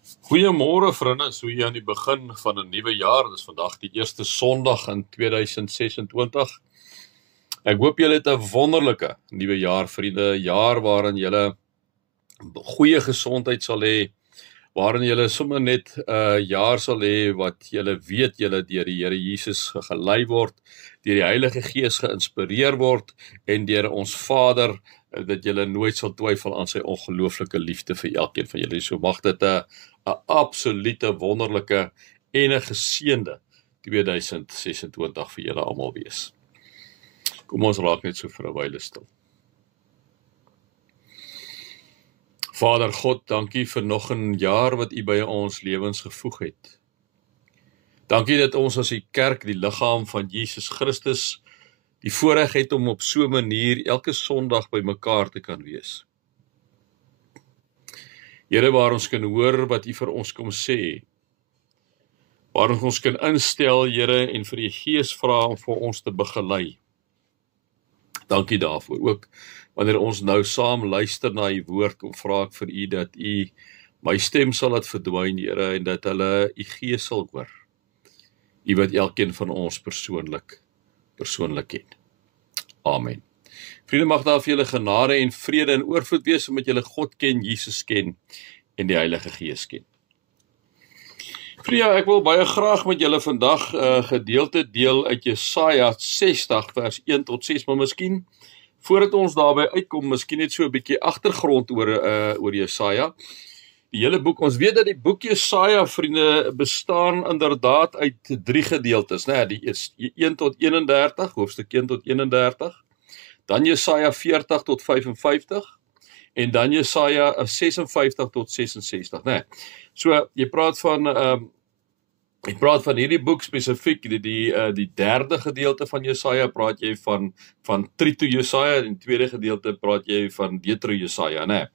Goeiemôre vriende, so hier aan die begin van 'n nuwe jaar. Dis vandag die eerste Sondag in 2026. Ek hoop julle het 'n wonderlike nuwe jaar, vriende. 'n Jaar waarin julle goeie gesondheid sal hê, waarin julle sommer net 'n jaar sal hê wat julle weet julle deur die Here Jesus gelei word, deur die Heilige Gees geïnspireer word en deur ons Vader, dat julle nooit sal twyfel aan sy ongelooflike liefde vir elkeen van julle. So mag dit 'n absolute wonderlike en 'n geseënde 2026 vir julle almal wees. Kom ons raak net so vir 'n wyle stil. Vader God, dankie vir nog 'n jaar wat U by ons lewens gevoeg het. Dankie dat ons as die kerk, die liggaam van Jesus Christus, die voorreg het om op so 'n manier elke Sondag by mekaar te kan wees. Here, waar ons kan hoor wat U vir ons kom sê, waar ons kan instel, Here, en vir die Gees vra om vir ons te begelei. Dankie daarvoor. Ook wanneer ons nou saam luister na U woord, kom vra ek vir U dat U my stem sal laat verdwyn, Here, en dat hulle U Gees sal hoor. U wat elkeen van ons persoonlik ken. Amen. Vriende, mag daar vir julle genade en vrede en oorvloed wees, omdat julle God ken, Jesus ken en die Heilige Gees ken. Vriende, ek wil baie graag met julle vandag gedeelte deel uit Jesaja 60 vers 1 tot 6, maar miskien voordat ons daarby uitkom, miskien net so 'n bietjie agtergrond oor Jesaja. Die hele boek, ons weet dat die boek Jesaja, vriende, bestaan inderdaad uit 3 gedeeltes, né? Die is 1 tot 31, hoofstuk 1 tot 31, dan Jesaja 40 tot 55, en dan Jesaja 56 tot 66, né? So, jy praat van hierdie boek spesifiek, die derde gedeelte van Jesaja, praat jy van Trito Jesaja, en die tweede gedeelte praat jy van Deutero Jesaja, né?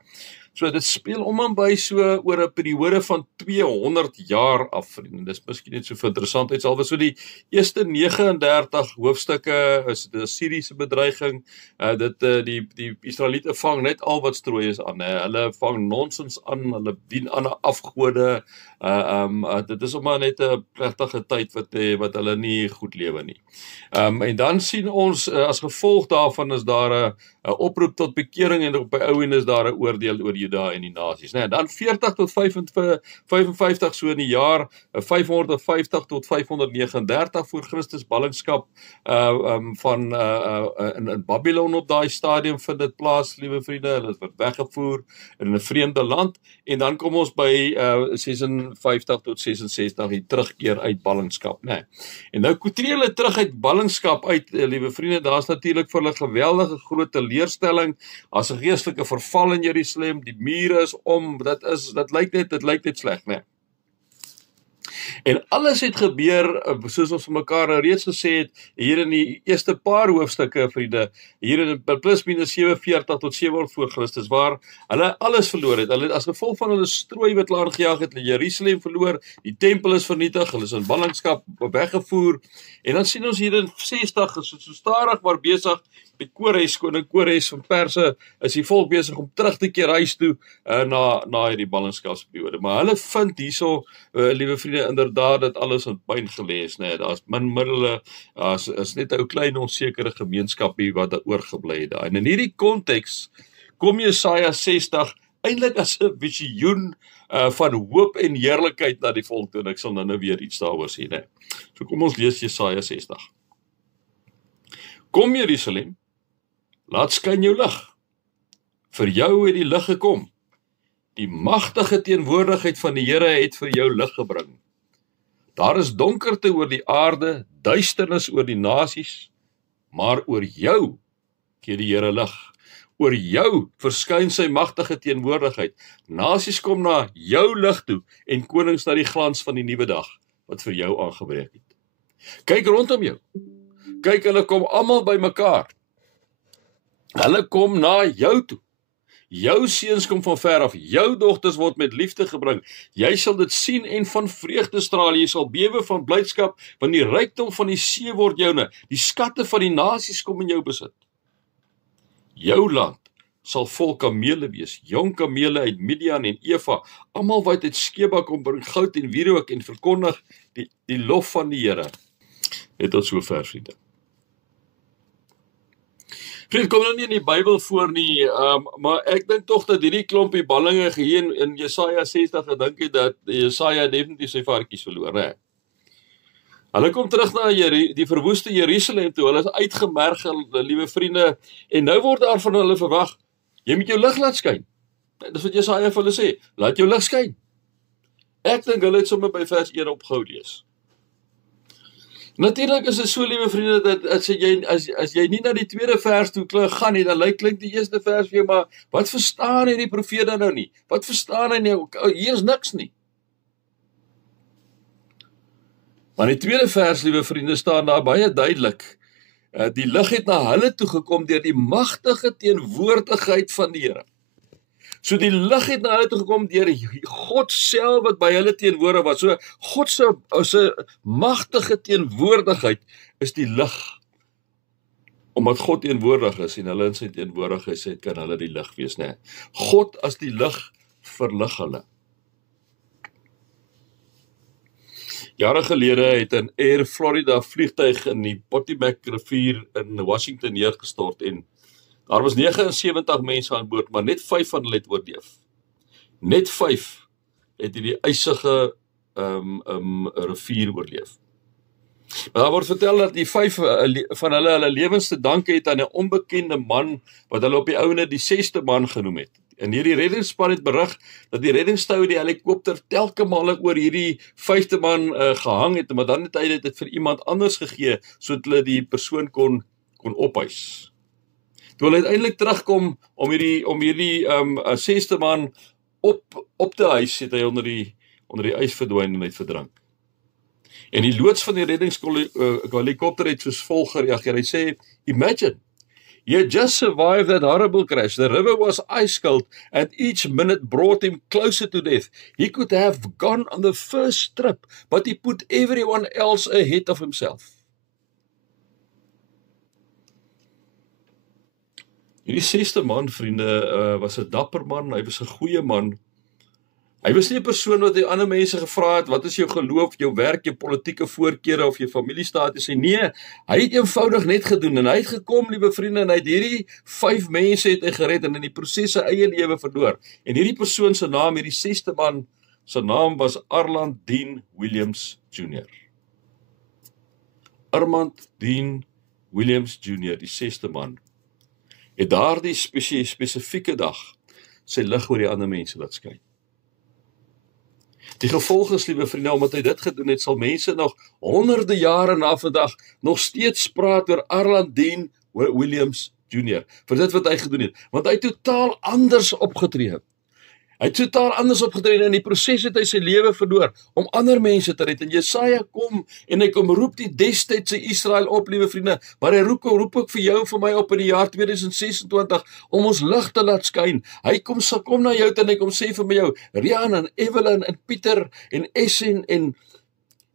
So dit speel om en by so oor 'n periode van 200 jaar af, vriende. Dis miskien net so vir interessantheid, alwe so die eerste 39 hoofstukke is die Assiriese bedreiging, die Israeliete vang net al wat strooi is aan, hulle vang nonsens aan, hulle dien ander afgode, dit is maar net 'n plegtige tyd wat hulle nie goed lewe nie. En dan sien ons, as gevolg daarvan is daar 'n oproep tot bekering, en op die ou en is daar 'n oordeel oor Juda en die nasies. Dan 40 tot 55, so in die jaar 550 tot 539 voor Christus, ballingskap in Babylon op daai stadium vind dit plaas, liewe vriende. Hulle word weggevoer in 'n vreemde land, en dan kom ons by 56 tot 66, die terugkeer uit ballingskap, né? En nou tree hulle terug uit ballingskap uit, liewe vriende. Daar's natuurlik vir hulle geweldige groot teleurstelling, as 'n geestelike verval in Jerusalem, die mure is om, dit lyk net sleg, né? En alles het gebeur, soos ons vir mekaar reeds gesê het, hier in die eerste paar hoofstukke, vriende, hier in plus minus 47 tot 700 voor Christus, waar hulle alles verloor het. Hulle, as gevolg van hulle strooi wat hulle aangejaag het, hulle Jerusalem verloor, die tempel is vernietig, hulle is in ballingskap weggevoer, en dan sien ons hier in 60, so stadig maar besig, met koning Kores van Perse, is die volk besig om terug te keer huis toe, na hierdie ballingskapsperiode. Maar hulle vind hierso, liewe vriende, inderdaad dat alles in pyn gelê is, né? Daar's min middele, is net 'n ou klein onsekere gemeenskapie wat daar oorgebly het daar. En in hierdie konteks kom Jesaja 60 eintlik as 'n visioen van hoop en heerlikheid na die volk toe, en ek sal nou weer iets daaroor sê, né? So kom ons lees Jesaja 60. Kom Jerusalem, laat skyn jou lig. Vir jou het die lig gekom. Die magtige teenwoordigheid van die Here het vir jou lig gebring. Daar is donkerte oor die aarde, duisternis oor die nasies, maar oor jou gee die Here lig. Oor jou verskyn sy magtige teenwoordigheid. Nasies kom na jou lig toe, en konings na die glans van die nuwe dag, wat vir jou aangebreek het. Kyk rondom jou. Kyk, hulle kom almal by mekaar. Hulle kom na jou toe. Jou seuns kom van ver af, jou dogters word met liefde gebring. Jy sal dit sien en van vreugde straal. Jy sal bewe van blydskap, want die rykdom van die see word joune. Die skatte van die nasies kom in jou besit. Jou land sal vol kamele wees, jong kamele uit Midian en Eva, almal wat uit Skeba kom bring goud en wierook en verkondig die lof van die Here. Het tot sover, vriende. Vriend, kom nou nie in die Bybel voor nie, maar ek dink tog dat hierdie klompie ballinge hier in Jesaja 60 gedink het dat Jesaja definitief sy varkies verloor, hè. Hulle kom terug na die verwoeste Jerusalem toe, hulle is uitgemergel, liewe vriende, en nou word daar van hulle verwag, jy moet jou lig laat skyn. Dis wat Jesaja vir hulle sê, laat jou lig skyn. Ek dink hulle het sommer by vers 1 opgehou lees. Natuurlik is dit so, liewe vriende, dat as jy nie na die tweede vers toe gaan nie, dan klink die eerste vers vir jou, maar wat verstaan hierdie profeet dan nou nie? Wat verstaan hy nou? Hier is niks nie. Maar in die tweede vers, liewe vriende, staan daar baie duidelik, die lig het na hulle toe gekom deur die magtige teenwoordigheid van die Here. So die lig het na hulle toe gekom deur God self wat by hulle teenwoordig was. So God se magtige teenwoordigheid is die lig. Omdat God teenwoordig is en hulle in sy teenwoordigheid het, kan hulle die lig wees, né? God as die lig verlig hulle. Jare gelede het 'n Air Florida vliegtuig in die Potomac rivier in Washington neergestort en daar was 79 mense aan boord, maar net 5 van hulle het oorleef. Net 5 het die ysige rivier oorleef. Maar daar word vertel dat die 5 van hulle lewens te danke het aan 'n onbekende man wat hulle op die ouene die 6ste man genoem het. En hierdie reddingsspan het berig dat die reddingstou die helikopter telke male oor hierdie 5de man gehang het, maar dan het hy dit vir iemand anders gegee sodat hulle die persoon kon ophys. Toe hulle uiteindelik terugkom om hierdie 6de man op te hys, het hy onder die ys verdwyn en hy het verdrink. En die loods van die reddingshelikopter het soos volg gereageer. Hy sê, imagine, he had just survived that horrible crash. The river was ice-cold and each minute brought him closer to death. He could have gone on the first trip, but he put everyone else ahead of himself. Hierdie 6de man, vriende, was 'n dapper man, hy was 'n goeie man. Hy was nie 'n persoon wat die ander mense gevra het, wat is jou geloof, jou werk, jou politieke voorkeure of jou familiestatus? Nee, hy het eenvoudig net gedoen en hy het gekom, liewe vriende, en hy het hierdie 5 mense het hy gered en in die proses sy eie lewe verloor. En hierdie persoon se naam, hierdie 6de man, sy naam was Arland Dean Williams Jr. Arland Dean Williams Jr., die 6de man, het daardie spesifieke dag sy lig oor die ander mense laat skyn. Die gevolg is, liewe vriende, omdat hy dit gedoen het, sal mense nog honderde jare na vandag nog steeds praat oor Arland Dean Williams Jr. vir dit wat hy gedoen het, want hy het totaal anders opgetree. Hy het totaal anders opgetree en in die proses het hy sy lewe verloor om ander mense te red. En Jesaja kom en hy kom roep die destydse Israel op, liewe vriende, maar hy roep ook vir jou en vir my op in die jaar 2026 om ons lig te laat skyn. Hy kom na jou en hy kom sê vir my jou, Rian en Evelyn en Pieter en Essen en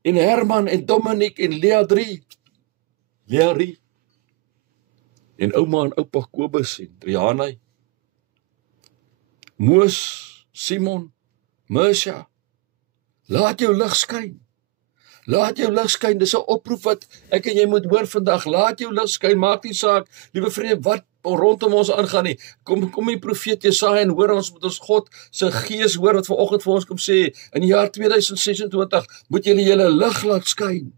Herman en Dominic en Leadrie en ouma en oupa Kobus en Trianai, Moos, Simon, Mersha, laat jou lig skyn. Laat jou lig skyn, dis 'n oproep wat ek en jy moet hoor vandag. Laat jou lig skyn, maak nie saak, liewe vriende, wat rondom ons aangaan nie. Kom die profeet Jesaja en hoor ons met ons God se gees hoor wat vanoggend vir ons kom sê, in die jaar 2026 moet julle julle lig laat skyn.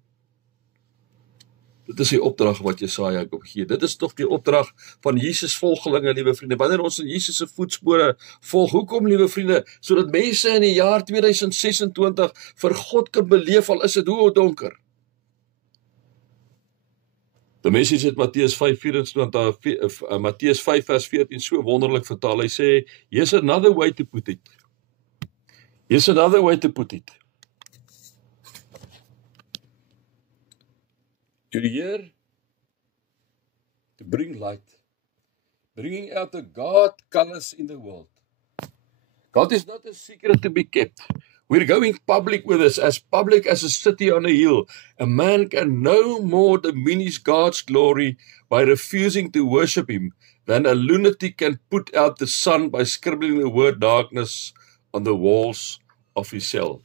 Dit is die opdrag wat Jesaja kom gee. Dit is tog die opdrag van Jesus volgelinge, liewe vriende. Wanneer ons in Jesus se voetspore volg, hoekom, liewe vriende? Sodat mense in die jaar 2026 vir God kan beleef, al is dit hoe donker. Die message het Matteus 5 vers 14 so wonderlik vertaal. Hy sê, here's another way to put it. Here's another way to put it. You're here to bring light, bringing out the God colors in the world. God is not a secret to be kept. We're going public with this, as public as a city on a hill. A man can no more diminish God's glory by refusing to worship Him than a lunatic can put out the sun by scribbling the word darkness on the walls of his cell,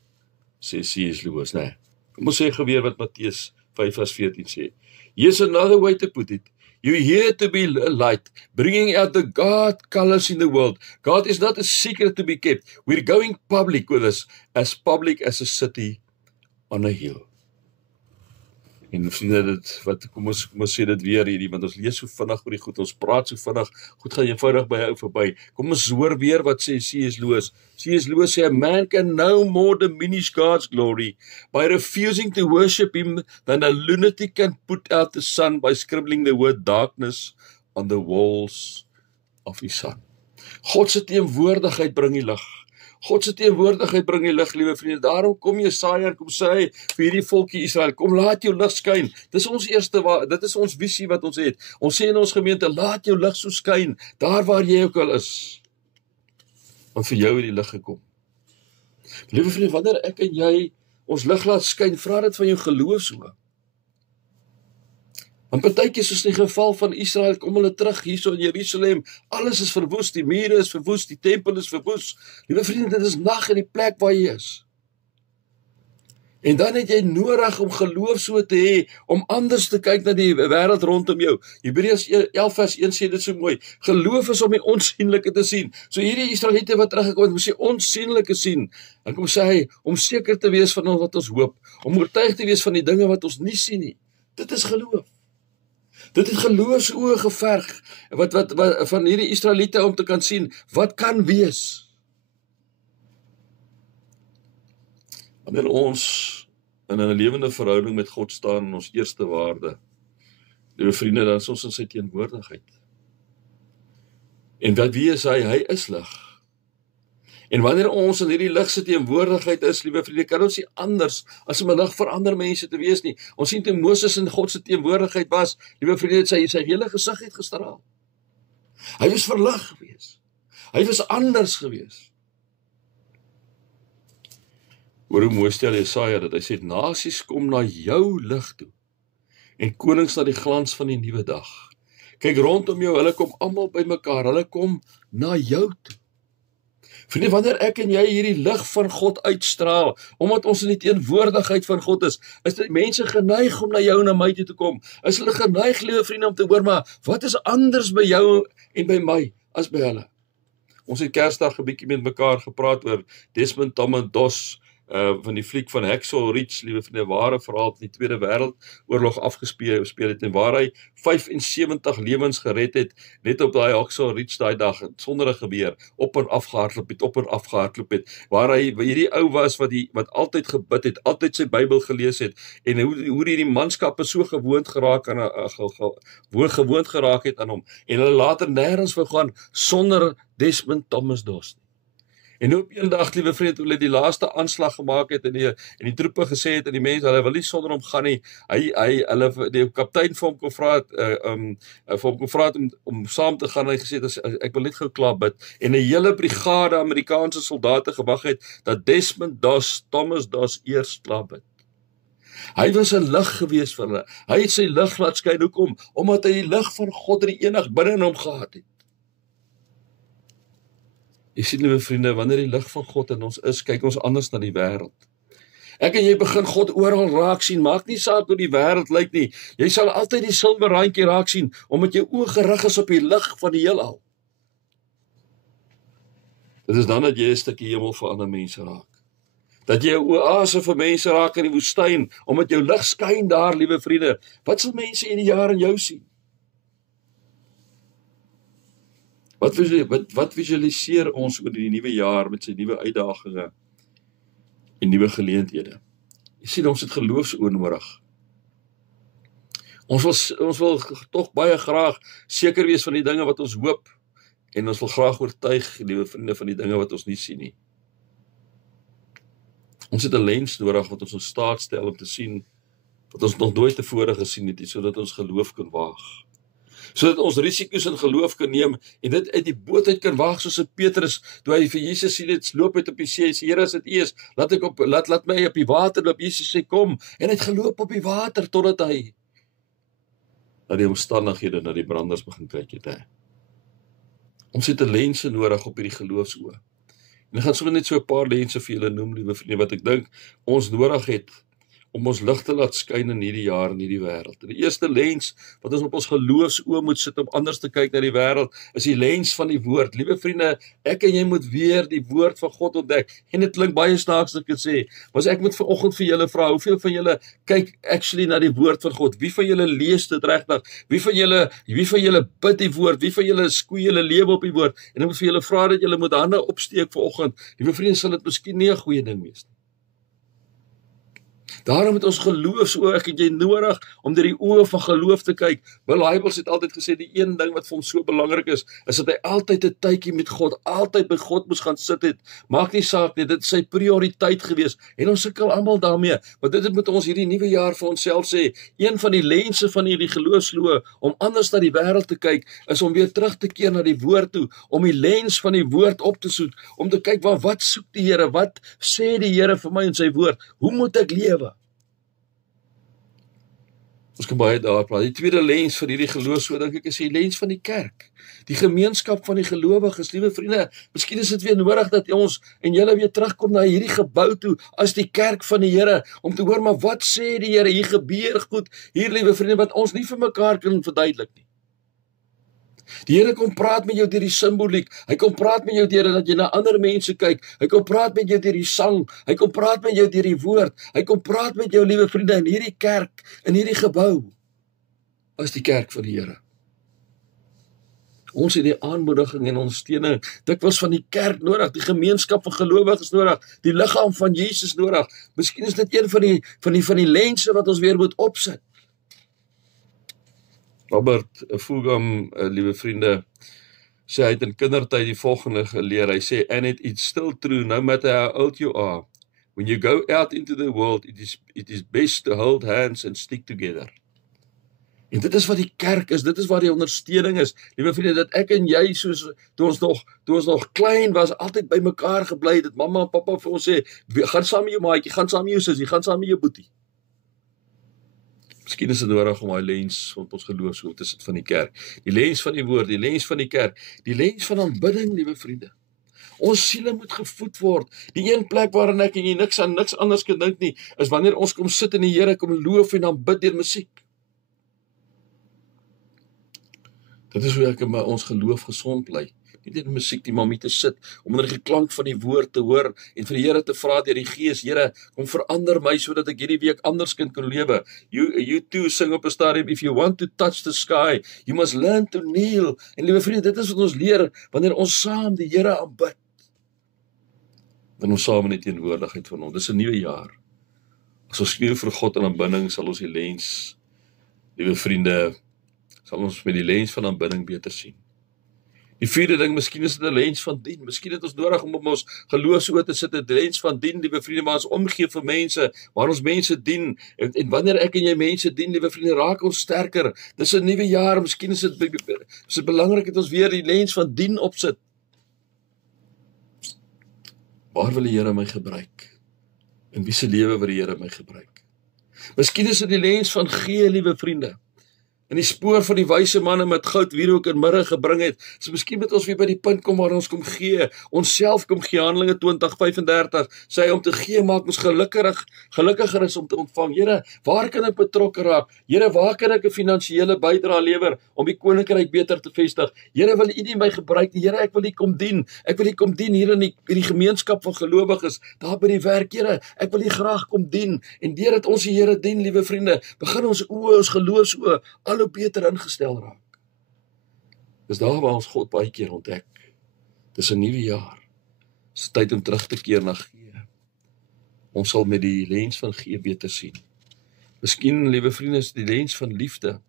sê C.S. Lewis, nee. Kom ons sê geweer wat Matteus 5:14 sê. Here's another way to put it. You're here to be a light, bringing out the God colors in the world. God is not a secret to be kept. We're going public with us, as public as a city on a hill. En vriende, kom ons sê dit weer hierdie, want ons lees so vinnig oor die goed, ons praat so vinnig, goed gaan eenvoudig by jou verby. Kom ons hoor weer wat sê C.S. Lewis. C.S. Lewis sê, a man can no more diminish God's glory by refusing to worship him than a lunatic can put out the sun by scribbling the word darkness on the walls of his son. God se teenwoordigheid bring die lig. God se teenwoordigheid bring die lig, liewe vriende. Daarom kom Jesaja en kom sê hy vir hierdie volkie Israel, kom laat jou lig skyn. Dis ons dit is ons visie wat ons het. Ons sê in ons gemeente, laat jou lig so skyn, daar waar jy ook al is. Want vir jou het die lig gekom. Liewe vriende, wanneer ek en jy ons lig laat skyn, vra dit van jou geloof so. Want partykeer soos in die geval van Israel, kom hulle terug hierso in Jerusalem, alles is verwoes, die mure is verwoes, die tempel is verwoes. Liewe vriende, dit is nag in die plek waar jy is. En dan het jy nodig om geloof so te hê, om anders te kyk na die wêreld rondom jou. Hebreërs 11:1 sê dit so mooi, geloof is om die onsienlike te sien. So hierdie Israeliete wat teruggekom het, moes die onsienlike sien. En kom sê hy, om seker te wees van wat ons hoop, om oortuig te wees van die dinge wat ons nie sien nie. Dit is geloof. Dit het geloofsoë geverg, wat van hierdie Israeliete om te kan sien, wat kan wees. Wanneer ons in 'n lewende verhouding met God staan in ons eerste waarde, liewe vriende, dan is ons in sy teenwoordigheid. En wie is hy? Hy is lig. En wanneer ons in hierdie lig se teenwoordigheid is, liewe vriende, kan ons nie anders as om 'n lig vir ander mense te wees nie. Ons sien toe Moses in God se teenwoordigheid was, liewe vriende, het sy hele gesig het gestraal. Hy was verlig gewees. Hy was anders gewees. Hoor hoe mooi stel Jesaja dat hy sê, nasies kom na jou lig toe en konings na die glans van die nuwe dag. Kyk rondom jou, hulle kom almal bymekaar, hulle kom na jou toe. Vriende, wanneer ek en jy hierdie lig van God uitstraal, omdat ons in die teenwoordigheid van God is die mense geneig om na jou en na my toe te kom. Is hulle geneig, liewe vriende, om te hoor, maar wat is anders by jou en by my as by hulle? Ons het Kersdag 'n bietjie met mekaar gepraat oor Desmond Doss, van die fliek van Hacksaw Ridge, liewe vriende, ware verhaal in die Tweede Wêreldoorlog afgespeel het, en waar hy 75 lewens gered het, net op daai Hacksaw Ridge daai dag, sonder 'n geweer, op en afgehardloop het, waar hy hierdie ou was, wat altyd gebid het, altyd sy Bybel gelees het, en hoe hierdie manskappe so gewoond geraak het aan hom, en hulle later nêrens wou gaan, sonder Desmond Doss nie. En op een dag, liewe vriend, toe hulle die laaste aanslag gemaak het en die troepe gesê het, en die mense, hulle wil nie sonder hom gaan nie, die kaptein vir hom kon vra om saam te gaan, en hy gesê het, ek wil net gou klaar bid, en 'n hele brigade Amerikaanse soldate gewag het, dat Desmond Thomas Doss eers klaar bid. Hy was 'n lig gewees vir hulle, hy het sy lig laat skyn, hoekom? Omdat hy die lig van God die enig binne in hom gehad het. Jy sien, liewe vriende, wanneer die lig van God in ons is, kyk ons anders na die wêreld. Ek en jy begin God oral raak sien, maak nie saak hoe die wêreld lyk nie. Jy sal altyd die silwer randjie raak sien, omdat jou oë gerig is op die lig van die heelal. Dit is dan dat jy 'n stukkie hemel vir ander mense raak. Dat jy 'n oase vir mense raak in die woestyn, omdat jou lig skyn daar, liewe vriende. Wat sal mense in die jaar in jou sien? Wat visualiseer ons oor die nuwe jaar met sy nuwe uitdagings en nuwe geleenthede? Jy sien, ons het geloofsoë nodig. Ons wil tog baie graag seker wees van die dinge wat ons hoop, en ons wil graag oortuig, liewe vriende, van die dinge wat ons nie sien nie. Ons het 'n lens nodig wat ons in staat stel om te sien wat ons nog nooit tevore gesien het, sodat ons geloof kan waag. Sodat ons risiko's in geloof kan neem, en dit uit die boot uit kan waag, soos Petrus, toe hy vir Jesus sien het, loop uit op die see, sê, Here, as dit U is, laat my op die water loop. Jesus sê, kom, en hy het geloop op die water, totdat hy na die omstandighede, na die branders begin kyk het, Ons het 'n lense nodig op hierdie geloofsoë. En ek gaan sommer net so 'n paar lense vir julle noem, liewe vriende, wat ek dink ons nodig het om ons lig te laat skyn in hierdie jaar en hierdie wêreld. En die eerste lens wat ons op ons geloofsoë moet sit om anders te kyk na die wêreld, is die lens van die woord. Liewe vriende, ek en jy moet weer die woord van God ontdek. En dit klink baie snaaks as ek dit sê, maar as ek moet vanoggend vir julle vra, hoeveel van julle kyk actually na die woord van God? Wie van julle lees dit regtig? Wie van julle bid die woord? Wie van julle skoei julle lewe op die woord? En ek moet vir julle vra dat julle moet hande opsteek vanoggend. Liewe vriende, sal dit miskien nie 'n goeie ding wees nie. Daarom het ons geloofsoë, ek het jy nodig om deur die oë van geloof te kyk. Bill Hybels het altyd gesê die een ding wat vir hom so belangrik is dat hy altyd 'n tydjie met God, altyd by God moes gaan sit het. Maak nie saak nie, dit is sy prioriteit gewees. En ons sukkel almal daarmee, want dit moet ons hierdie nuwe jaar vir onsself sê. Een van die lense van hierdie geloofsloë om anders na die wêreld te kyk, is om weer terug te keer na die woord toe, om die lens van die woord op te soek, om te kyk wat soek die Here, wat sê die Here vir my in sy woord, hoe moet ek lewe? Ons kan baie daar praat. Die tweede lens vir hierdie geloof, so dink ek, is die lens van die kerk. Die gemeenskap van die gelowiges, liewe vriende. Miskien is dit weer nodig dat ons en julle weer terugkom na hierdie gebou toe as die kerk van die Here, om te hoor maar wat sê die Here, hier gebeur goed, hier liewe vriende, wat ons nie vir mekaar kan verduidelik nie. Die Here kom praat met jou deur die simboliek. Hy kom praat met jou deur dat jy na ander mense kyk. Hy kom praat met jou deur die sang. Hy kom praat met jou deur die woord. Hy kom praat met jou, liewe vriende, in hierdie kerk, in hierdie gebou, as die kerk van die Here. Ons het die aanmoediging en ondersteuning dikwels van die kerk nodig, die gemeenskap van gelowiges nodig, die liggaam van Jesus nodig. Miskien is dit een van die lense wat ons weer moet opsit. Robert Fugam, liewe vriende, sê hy het in kindertyd die volgende geleer. Hy sê, and it's still true, no matter how old you are, when you go out into the world, it is best to hold hands and stick together. En dit is wat die kerk is, dit is wat die ondersteuning is. Liewe vriende, dat ek en jy, soos toe ons nog klein was, altyd by mekaar gebly, dat mamma en pappa vir ons sê, gaan saam met jou maatjie, gaan saam met jou sussie, gaan saam met jou boetie. Miskien is dit nodig om daai lens van ons geloof so te sit van die kerk. Die lens van die woord, die lens van die kerk, die lens van aanbidding, liewe vriende. Ons siele moet gevoed word. Die een plek waarin ek en jy niks anders kan dink nie, is wanneer ons kom sit in die Here, kom loof en aanbid deur musiek. Dit is hoe ek in ons geloof gesond bly. Nie deur musiek nie, maar om te sit, om onder die klank van die woord te hoor en vir die Here te vra deur die Gees, Here, kom verander my sodat ek hierdie week anders kan lewe. You too sing op 'n stadium, if you want to touch the sky, you must learn to kneel. En liewe vriende, dit is wat ons leer wanneer ons saam die Here aanbid. Wanneer ons saam in die teenwoordigheid van hom. Dis 'n nuwe jaar. As ons kniel vir God in aanbidding, sal ons die lens, liewe vriende, sal ons met die lens van aanbidding beter sien. Die vierde ding, miskien is dit 'n lens van dien. Miskien het ons nodig om op ons geloofsoë te sit, 'n lens van dien, liewe vriende, waar ons omgee vir mense, waar ons mense dien. En wanneer ek en jy mense dien, liewe vriende, raak ons sterker. Dis 'n nuwe jaar, miskien is dit belangrik dat ons weer die lens van dien opsit. Waar wil die Here my gebruik? In wie se lewe wil die Here my gebruik? Miskien is dit die lens van gee, liewe vriende. In die spoor van die wyse manne met goud, wierook en mirre gebring het. So miskien moet ons weer by die punt kom waar ons kom gee, onsself kom gee. Handelinge 20:35 sê om te gee maak ons gelukkiger is om te ontvang. Here, waar kan ek betrokke raak? Here, waar kan ek 'n finansiële bydrae lewer om die koninkryk beter te vestig? Here, wil U nie my gebruik nie? Here, ek wil U kom dien. Ek wil U kom dien hier in die gemeenskap van gelowiges, daar by die werk. Here, ek wil U graag kom dien. En deurdat ons die Here dien, liewe vriende, begin ons oë, ons geloofsoë hoe beter ingestel raak. Dis daar waar ons God baie keer ontdek. Dis 'n nuwe jaar. Dis tyd om terug te keer na gee. Ons sal met die lens van gee beter sien. Miskien, liewe vriende, is die lens van liefde.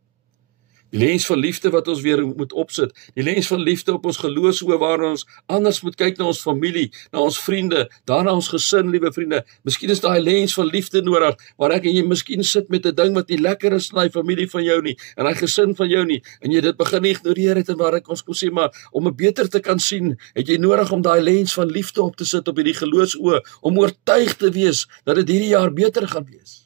Die lens van liefde wat ons weer moet opsit. Die lens van liefde op ons geloofsoë waar ons anders moet kyk na ons familie, na ons vriende, daarna ons gesin, liewe vriende. Miskien is daai lens van liefde nodig, waar ek en jy miskien sit met 'n ding wat nie lekker is in daai familie van jou nie, en daai gesin van jou nie, en jy dit begin ignoreer het, en waar ek ons kon sê, maar om 'n beter te kan sien, het jy nodig om daai lens van liefde op te sit op hierdie geloofsoë, om oortuig te wees dat dit hierdie jaar beter gaan wees.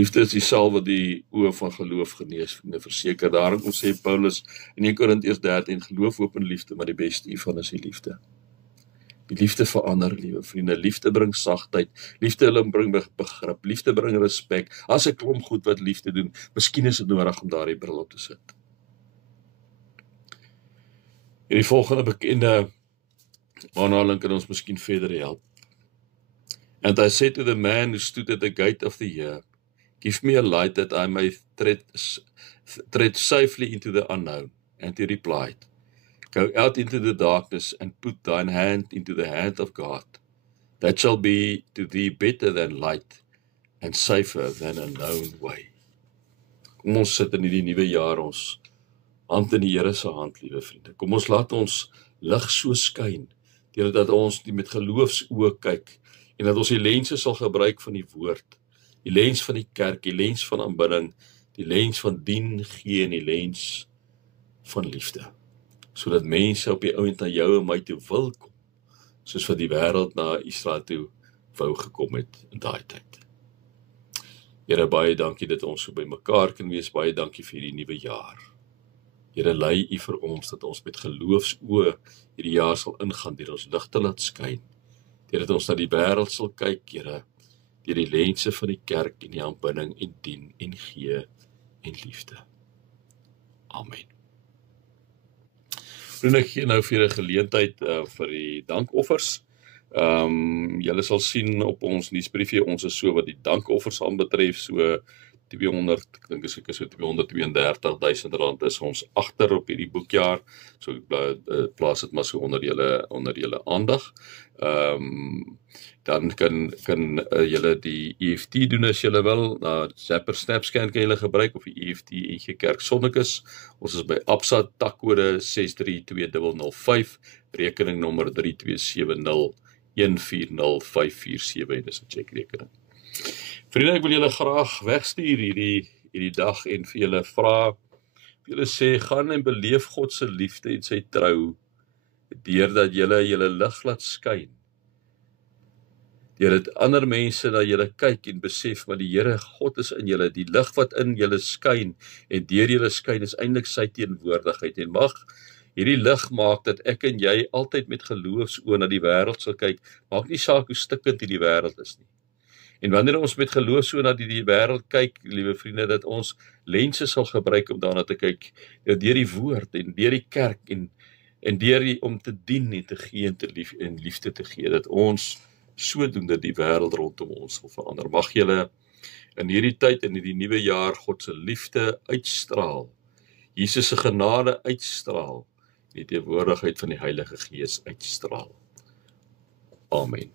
Liefde is die salf wat die oë van geloof genees, vriende, verseker. Daarom sê Paulus in 1 Korintiërs 13, geloof hoop en liefde, maar die beste hiervan is die liefde. Die liefde verander, liewe vriende. Liefde bring sagtheid, liefde bring begrip, liefde bring respek. As 'n klomp goed wat liefde doen, miskien is dit nodig om daardie bril op te sit. En die volgende bekende aanhaling kan ons miskien verder help. And I said to the man who stood at the gate of the year, give me a light that I may tread safely into the unknown. And he replied, go out into the darkness and put thine hand into the hand of God. That shall be to thee better than light and safer than a known way. Kom ons sit in hierdie nuwe jaar ons hand in die Here se hand, liewe vriende. Kom ons laat ons lig so skyn, deurdat ons met geloofsoë kyk, en dat ons die lense sal gebruik van die woord, die lens van die kerk, die lens van aanbidding, die lens van dien, gee en die lens van liefde, sodat mense op die ouend na jou en my toe wil kom, soos wat die wêreld na Israel toe wou gekom het in daai tyd. Here, baie dankie dat ons so by mekaar kan wees, baie dankie vir hierdie nuwe jaar. Here, lei U vir ons dat ons met geloofsoë hierdie jaar sal ingaan, deur ons lig te laat skyn, deurdat ons na die wêreld sal kyk, Here, deur die lense van die kerk en die aanbidding en dien en gee en liefde. Amen. Vriende, ek gee nou vir julle geleentheid vir die dankoffers. Julle sal sien op ons nuusbriefie, ons is so wat die dankoffers aanbetref, so 200, ek dink is so 232.000 rand is ons agter op hierdie boekjaar, so ek plaas dit maar so onder julle aandag. Dan kan julle die EFT doen as julle wil, Zapper SnapScan kan julle gebruik, of die EFT NG Kerk Sonnekus. Ons is by Absa, takkode 632005, rekeningnommer 3270140547, en dis 'n checkrekening. Vriende, ek wil julle graag wegstuur hierdie dag en vir julle vra, vir julle sê, gaan en beleef God se liefde en sy trou, deurdat julle lig laat skyn. Deurdat ander mense na julle kyk en besef, maar die Here God is in julle, die lig wat in julle skyn en deur julle skyn is eintlik sy teenwoordigheid, en mag hierdie lig maak dat ek en jy altyd met geloofsoë na die wêreld sal kyk, maak nie saak hoe stikkend hierdie wêreld is nie. En wanneer ons met geloof so na die wêreld kyk, liewe vriende, dat ons lense sal gebruik om daarna te kyk, deur die woord en deur die kerk en deur om te dien en te gee en liefde te gee, dat ons sodoende die wêreld rondom ons sal verander. Mag julle in hierdie tyd, in hierdie nuwe jaar, God se liefde uitstraal, Jesus se genade uitstraal, die teenwoordigheid van die Heilige Gees uitstraal. Amen.